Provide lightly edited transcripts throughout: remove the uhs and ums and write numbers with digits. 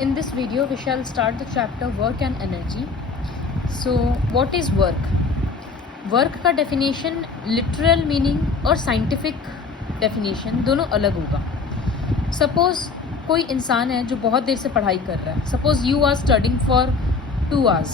In this video, we shall start the chapter Work and Energy. So, what is work? Work का definition, literal meaning और scientific definition दोनों अलग होगा. Suppose कोई इंसान है जो बहुत देर से पढ़ाई कर रहा है. Suppose you are studying for 2 hours,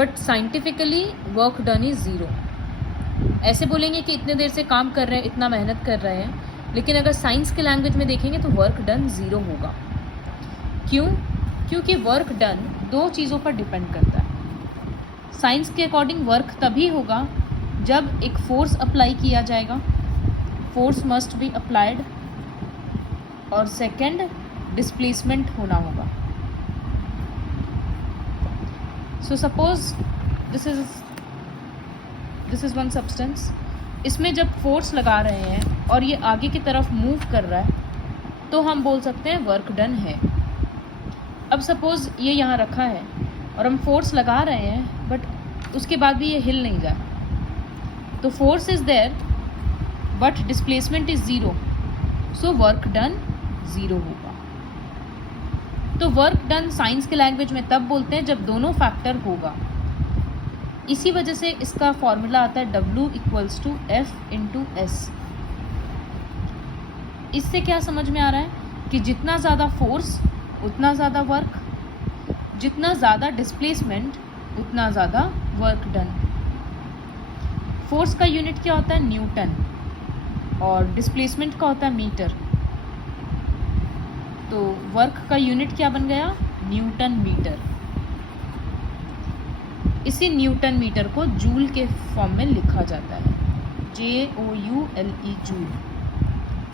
but scientifically work done is 0. ऐसे बोलेंगे कि इतने देर से काम कर रहे हैं, इतना मेहनत कर रहे हैं, लेकिन अगर साइंस के लैंग्वेज में देखेंगे तो वर्क डन 0 होगा. क्यों? क्योंकि वर्क डन 2 चीज़ों पर डिपेंड करता है. साइंस के अकॉर्डिंग वर्क तभी होगा जब एक फोर्स अप्लाई किया जाएगा, फोर्स मस्ट बी अप्लाइड, और सेकंड डिस्प्लेसमेंट होना होगा. So suppose this is one substance. इसमें जब फोर्स लगा रहे हैं और ये आगे की तरफ मूव कर रहा है तो हम बोल सकते हैं वर्क डन है. अब सपोज़ ये यहाँ रखा है और हम फोर्स लगा रहे हैं बट उसके बाद भी ये हिल नहीं रहा, तो force is there but displacement is 0, so work done 0 होगा. तो वर्क डन साइंस के लैंग्वेज में तब बोलते हैं जब दोनों फैक्टर होगा. इसी वजह से इसका फॉर्मूला आता है W = F/S. इससे क्या समझ में आ रहा है कि जितना ज़्यादा फोर्स उतना ज़्यादा वर्क, जितना ज़्यादा डिस्प्लेसमेंट उतना ज़्यादा वर्क डन. फोर्स का यूनिट क्या होता है? न्यूटन, और डिस्प्लेसमेंट का होता है मीटर. तो वर्क का यूनिट क्या बन गया? Newton metre. इसी न्यूटन मीटर को जूल के फॉर्म में लिखा जाता है, JOULE, joule.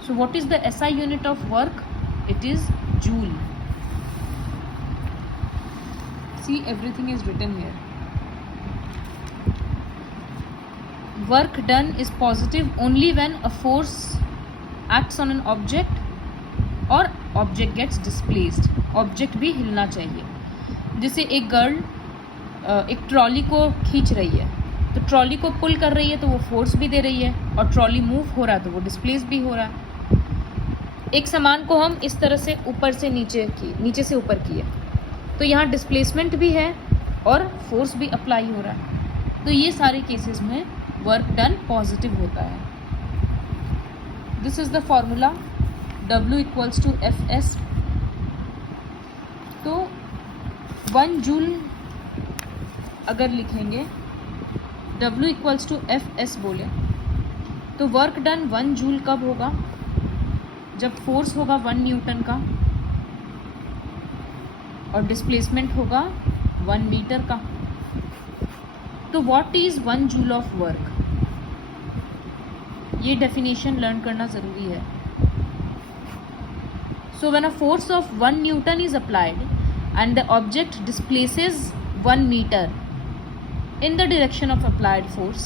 So what is the SI unit of work? It is joule. See, everything is written here. Work done is positive only when a force acts on an object or object gets displaced. Object भी हिलना चाहिए. जैसे एक girl एक trolley को खींच रही है, तो ट्रॉली को पुल कर रही है तो वो फोर्स भी दे रही है, और ट्रॉली मूव हो रहा है तो वो डिस्प्लेस भी हो रहा है. एक सामान को हम इस तरह से ऊपर से नीचे से ऊपर किए, तो यहाँ डिस्प्लेसमेंट भी है और फोर्स भी अप्लाई हो रहा है. तो ये सारे केसेस में वर्क डन पॉजिटिव होता है. This is the formula W = F/S. तो 1 जूल अगर लिखेंगे, W = F/S बोले, तो वर्क डन 1 जूल कब होगा? जब फोर्स होगा 1 न्यूटन का और डिस्प्लेसमेंट होगा 1 मीटर का. तो what is 1 joule of work? ये डेफिनेशन लर्न करना ज़रूरी है. So when a force of 1 newton is applied and the object displaces 1 metre in the direction of applied force,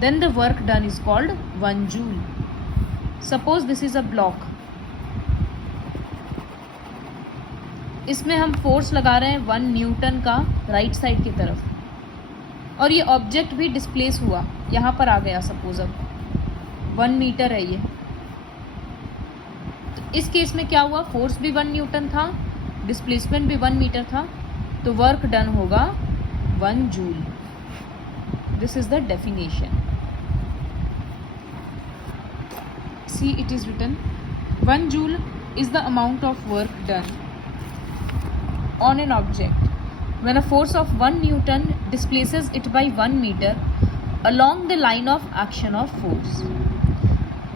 then the work done is called 1 joule. Suppose this is a block. इसमें हम force लगा रहे हैं 1 Newton का right side की तरफ, और ये ऑब्जेक्ट भी डिस्प्लेस हुआ, यहाँ पर आ गया. सपोज अब 1 मीटर है ये, तो इस केस में क्या हुआ? फोर्स भी 1 न्यूटन था, डिस्प्लेसमेंट भी 1 मीटर था, तो वर्क डन होगा 1 joule. This is the definition. See, it is written 1 joule is the amount of work done on an object when a force of 1 newton displaces it by 1 meter along the line of action of force.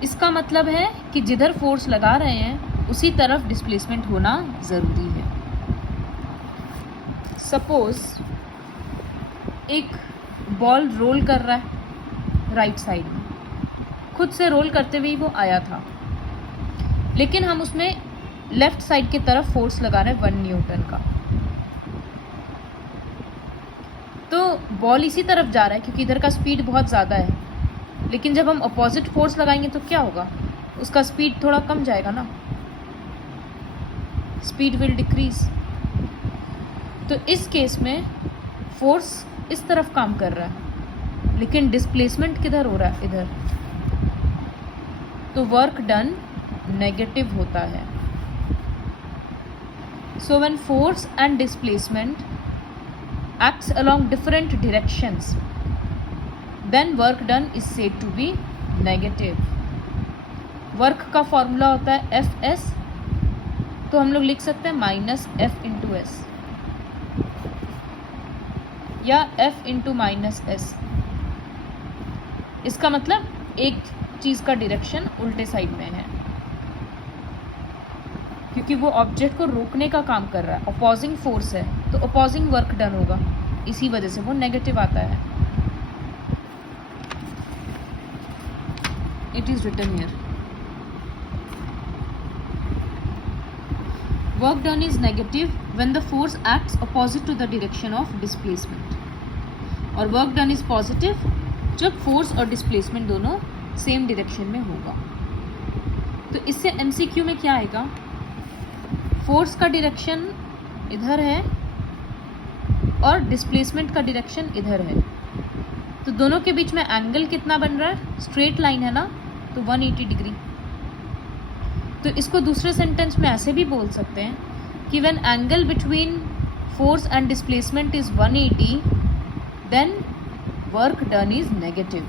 इसका मतलब है कि जिधर force लगा रहे हैं उसी तरफ डिस्प्लेसमेंट होना ज़रूरी है. सपोज एक बॉल रोल कर रहा है राइट साइड में, खुद से रोल करते हुए वो आया था, लेकिन हम उसमें लेफ्ट साइड की तरफ फोर्स लगा रहे हैं 1 न्यूटन का. तो बॉल इसी तरफ जा रहा है क्योंकि इधर का स्पीड बहुत ज़्यादा है, लेकिन जब हम अपोजिट फोर्स लगाएंगे तो क्या होगा? उसका स्पीड थोड़ा कम जाएगा ना, स्पीड विल डिक्रीज. तो इस केस में फोर्स इस तरफ काम कर रहा है, लेकिन डिस्प्लेसमेंट किधर हो रहा है? इधर. तो वर्क डन नेगेटिव होता है. So when force and displacement acts along different directions, then work done is said to be negative. Work का फॉर्मूला होता है एफ एस, तो हम लोग लिख सकते हैं माइनस एफ इंटू एस या एफ इंटू माइनस एस. इसका मतलब एक चीज़ का डायरेक्शन उल्टे साइड में है, क्योंकि वो ऑब्जेक्ट को रोकने का काम कर रहा है. अपोजिंग फोर्स है तो अपोजिंग वर्क डन होगा, इसी वजह से वो नेगेटिव आता है. It is written here. Work done is negative when the force acts opposite to the direction of displacement, और वर्क डन इज पॉजिटिव जब फोर्स और डिस्प्लेसमेंट दोनों सेम डायरेक्शन में होगा. तो इससे एमसीक्यू में क्या आएगा, फोर्स का डायरेक्शन इधर है और डिस्प्लेसमेंट का डायरेक्शन इधर है, तो दोनों के बीच में एंगल कितना बन रहा है, स्ट्रेट लाइन है ना, तो 180 डिग्री. तो इसको दूसरे सेंटेंस में ऐसे भी बोल सकते हैं कि when angle between force and displacement is 180, then work done is negative.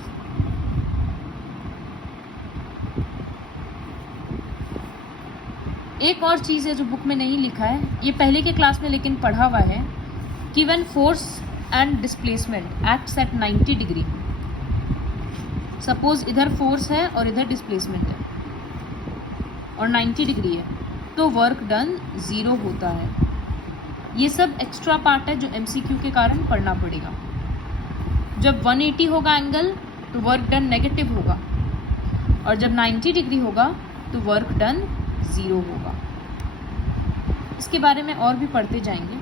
एक और चीज़ है जो बुक में नहीं लिखा है, ये पहले के क्लास में लेकिन पढ़ा हुआ है, कि when force and displacement acts at 90 degree, suppose इधर फोर्स है और इधर डिस्प्लेसमेंट है और 90 डिग्री है, तो वर्क डन 0 होता है. ये सब एक्स्ट्रा पार्ट है जो एमसीक्यू के कारण पढ़ना पड़ेगा. जब 180 होगा एंगल तो वर्क डन नेगेटिव होगा, और जब 90 डिग्री होगा तो वर्क डन 0 होगा. इसके बारे में और भी पढ़ते जाएंगे.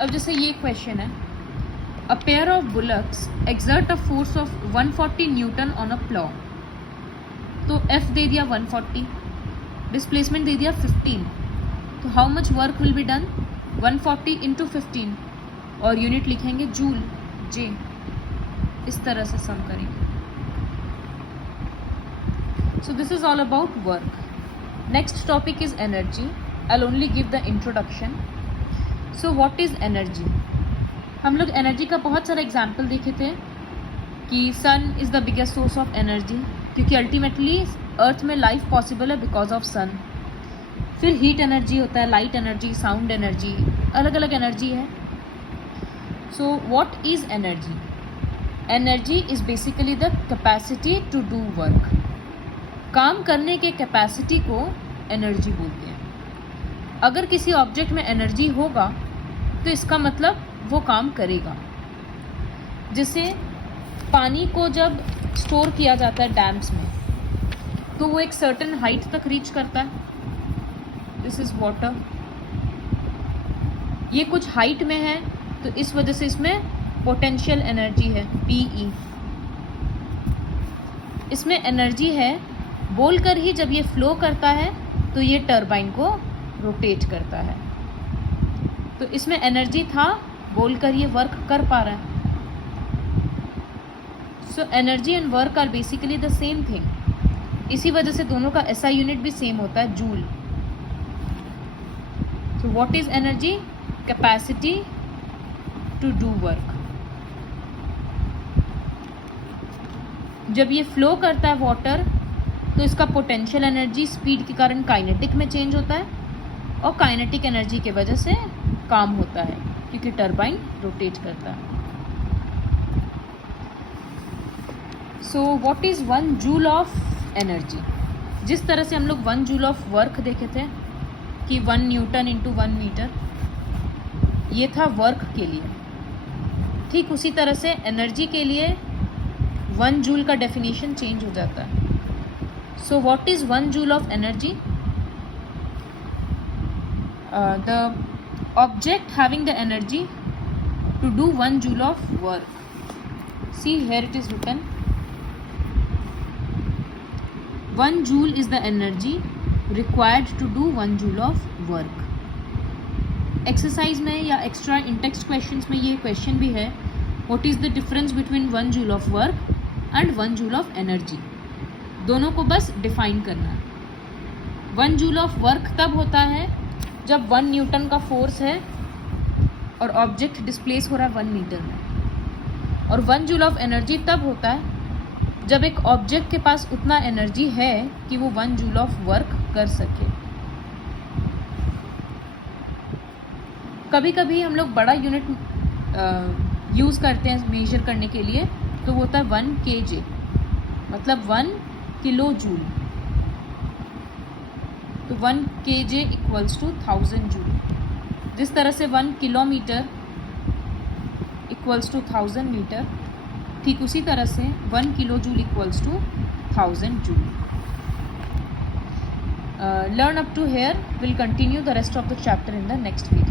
अब जैसे ये क्वेश्चन है, a pair of bullocks exert a force of 140 Newton on a plough. तो एफ दे दिया 140, डिस्प्लेसमेंट दे दिया 15, तो how much work will be done, 140 into 15, और यूनिट लिखेंगे जूल, जे. इस तरह से सम करेंगे. So this is all about work. Next topic is energy. I'll only give the introduction. So what is energy? हम लोग एनर्जी का बहुत सारा एग्जाम्पल देखे थे कि sun is the biggest source of energy, क्योंकि अल्टीमेटली अर्थ में लाइफ पॉसिबल है बिकॉज ऑफ सन. फिर हीट एनर्जी होता है, लाइट एनर्जी, साउंड एनर्जी, अलग अलग एनर्जी है. So what is energy? Energy is basically the capacity to do work. काम करने के कैपेसिटी को एनर्जी बोलते हैं. अगर किसी ऑब्जेक्ट में एनर्जी होगा तो इसका मतलब वो काम करेगा. जैसे पानी को जब स्टोर किया जाता है डैम्स में, तो वो एक सर्टेन हाइट तक रीच करता है. This is water. ये कुछ हाइट में है तो इस वजह से इसमें पोटेंशियल एनर्जी है, PE. इसमें एनर्जी है बोलकर ही जब ये फ्लो करता है तो ये टरबाइन को रोटेट करता है. तो इसमें एनर्जी था, बोलकर ये वर्क कर पा रहा है. So energy and work are basically the same thing. इसी वजह से दोनों का SI यूनिट भी सेम होता है, joule. So what is energy? Capacity to do work. जब ये फ्लो करता है वाटर तो इसका पोटेंशियल एनर्जी स्पीड के कारण काइनेटिक में चेंज होता है, और काइनेटिक एनर्जी के वजह से काम होता है क्योंकि टरबाइन रोटेट करता है. So what is 1 joule of energy? जिस तरह से हम लोग 1 जूल ऑफ वर्क देखे थे कि 1 न्यूटन इंटू 1 मीटर, ये था वर्क के लिए. ठीक उसी तरह से एनर्जी के लिए 1 जूल का डेफिनेशन चेंज हो जाता है. So what is 1 joule of energy? The object having the energy to do 1 joule of work. See, here it is written. 1 joule is the energy required to do 1 joule of work. Exercise में या extra in-text questions में ये question भी है, what is the difference between 1 joule of work and 1 joule of energy? दोनों को बस define करना है. 1 जूल ऑफ वर्क तब होता है जब 1 न्यूटन का फोर्स है और ऑब्जेक्ट डिस्प्लेस हो रहा है 1 मीटर में। और 1 जूल ऑफ एनर्जी तब होता है जब एक ऑब्जेक्ट के पास उतना एनर्जी है कि वो 1 जूल ऑफ वर्क कर सके। कभी कभी हम लोग बड़ा यूनिट यूज़ करते हैं मेजर करने के लिए, तो वो होता है 1 kg, मतलब 1 किलो जूल। तो 1 kg इक्वल्स टू 1000 जूल। जिस तरह से 1 किलोमीटर इक्वल्स टू 1000 मीटर, ठीक उसी तरह से 1 kilo joule equals to 1000 joule. Learn up to here. We'll continue the rest of the chapter in the next video.